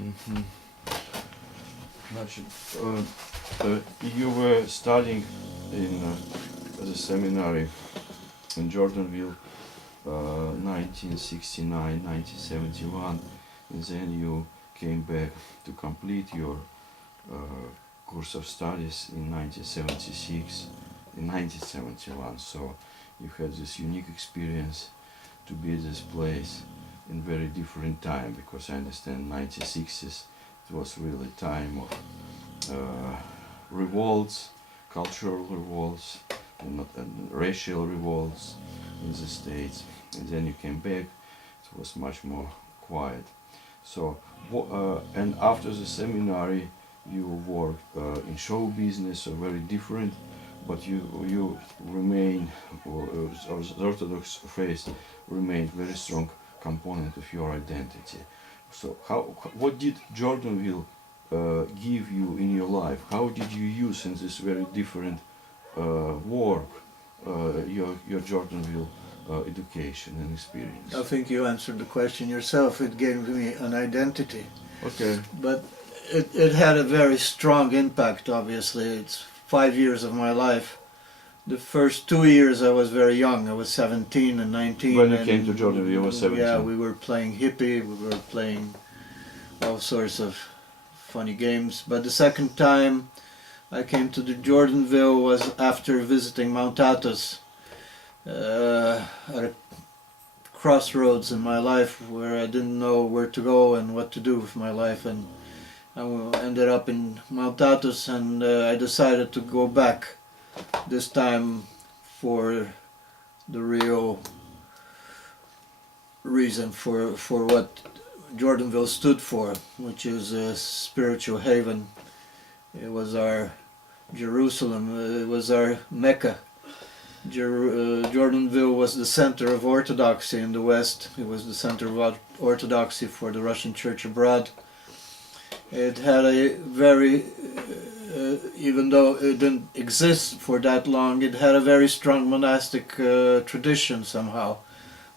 Mhm. Значит, you were studying in the seminary in Jordanville, 1969, 1971, and then you came back to complete your course of studies in 1976, in 1971. So you had this unique experience to be at this place in very different time, because I understand 1960s it was really time of revolts, cultural revolts, and racial revolts in the States. And then you came back, it was much more quiet. So, and after the seminary, you worked in show business, so very different, but you remain, or the Orthodox faith remained very strong component of your identity. So, what did Jordanville give you in your life? How did you use in this very different work your Jordanville education and experience? I think you answered the question yourself. It gave me an identity. Okay. But it had a very strong impact, obviously. It's 5 years of my life. The first 2 years I was very young. I was 17 and 19. When you came to Jordanville, you were 17. Yeah, we were playing hippie, we were playing all sorts of funny games. But the second time I came to the Jordanville was after visiting Mount Athos, at a crossroads in my life where I didn't know where to go and what to do with my life, and I ended up in Mount Athos, and I decided to go back this time for the real reason for what Jordanville stood for, which is a spiritual haven. It was our Jerusalem, it was our Mecca. Jordanville was the center of orthodoxy in the West. It was the center of orthodoxy for the Russian Church abroad. It had a very, even though it didn't exist for that long, it had a very strong monastic tradition somehow,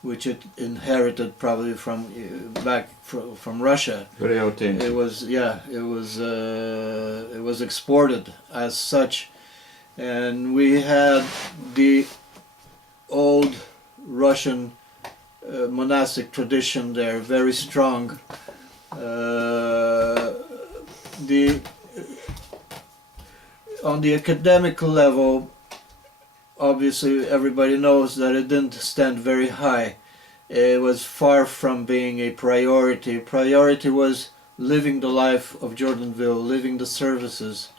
which it inherited probably from back from Russia. Very authentic. It was, yeah, it was exported as such. And we had the old Russian monastic tradition there, very strong. On the academic level, obviously everybody knows that it didn't stand very high. It was far from being a priority. Priority was living the life of Jordanville, living the services,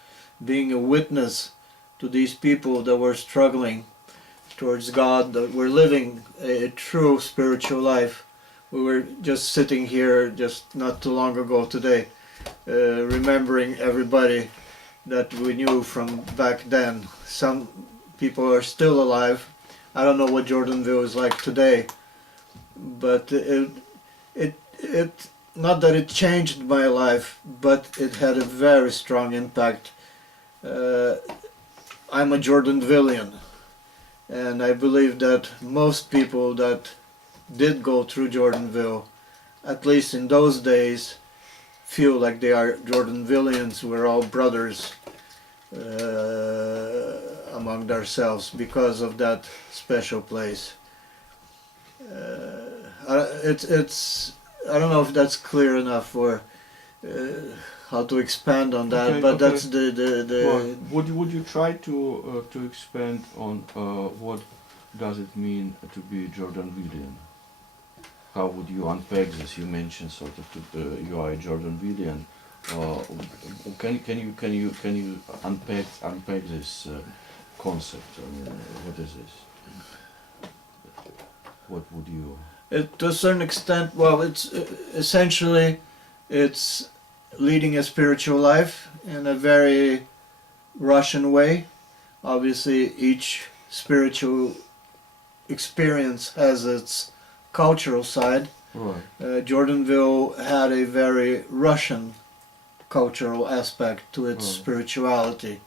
being a witness to these people that were struggling towards God, that were living a true spiritual life. We were just sitting here just not too long ago today, remembering everybody that we knew from back then. Some people are still alive. I don't know what Jordanville is like today, but it not that it changed my life, but it had a very strong impact. I'm a Jordanvillian, and I believe that most people that did go through Jordanville, at least in those days, feel like they are Jordanvillians. We're all brothers among ourselves because of that special place. It's I don't know if that's clear enough or how to expand on that, Okay, but okay. that's the Well, would you try to expand on what does it mean to be Jordanvillian? How would you unpack this? You mentioned sort of you are a Jordanvillian. Can you unpack this concept? I mean, what is this? What would you? To a certain extent, well, it's essentially it's leading a spiritual life in a very Russian way. Obviously, each spiritual experience has its cultural side. Right. Jordanville had a very Russian cultural aspect to its Right. spirituality,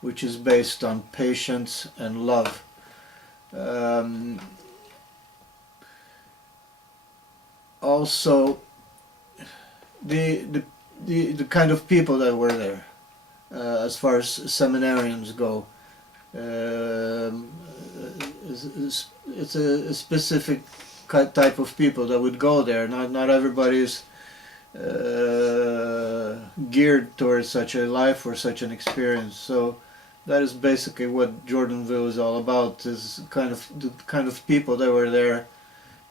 which is based on patience and love. Also, the kind of people that were there, as far as seminarians go. It's a specific type of people that would go there. Not everybody's geared towards such a life or such an experience. So that is basically what Jordanville is all about. Is the kind of people that were there,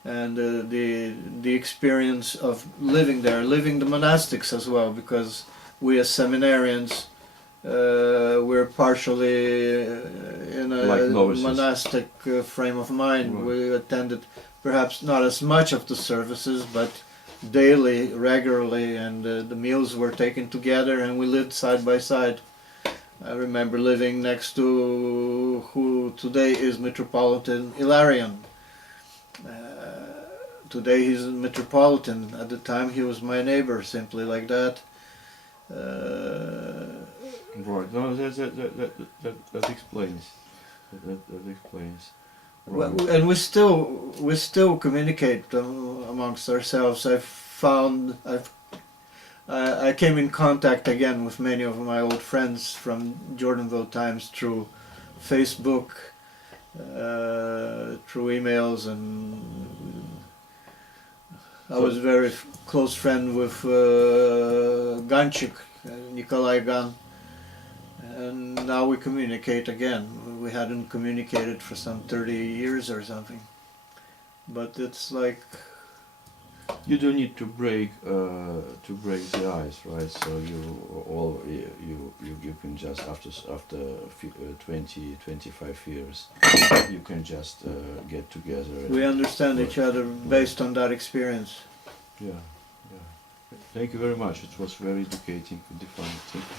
and the experience of living there, living the monastics as well, because we as seminarians. We're partially in a Like novices. monastic frame of mind. Right. We attended perhaps not as much of the services, but daily, regularly, and the meals were taken together, and we lived side by side. I remember living next to who today is Metropolitan Hilarion. Today he's a Metropolitan. At the time he was my neighbor, simply like that. Right. No, that explains. That explains. Well, and we still communicate amongst ourselves. I came in contact again with many of my old friends from Jordanville times through Facebook, through emails, and I was a very close friend with Ganchik, Nikolai Gan. And now we communicate again. We hadn't communicated for some 30 years or something. But it's like You don't need to break the ice, right? So you can just after 20-25 years you can just get together. we understand each other based on that experience. Yeah. Thank you very much. It was very educating and defining. Thank you.